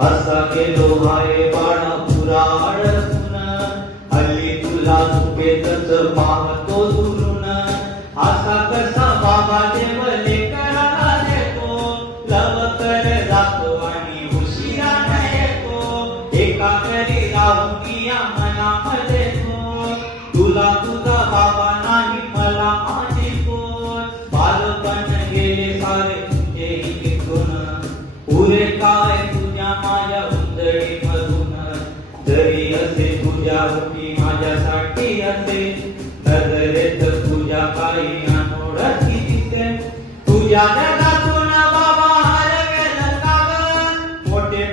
असा गेलो हाय बाळा पुरा अडकून, हल्ली तुला झोपेतच पाहतो दुरून. असा कसा बाबा देव लेकराला देतो, लवकर जातो आणि उशिरा येतो. एका घरी राहून या मनामध्ये तो, तुला तुझा बाबा नाही मला माझी कोण. बालपण गेले सारे तुझेही निघून, पुरे काय तुझ्या माझ्या उंदळी मधून. जरी असे तुझ्या होती माझ्यासाठी असे, नजरेत तुझ्या काही अनोळखी दिसे. तुझ्या जगातून बाबा हरवेल का ग, मोठे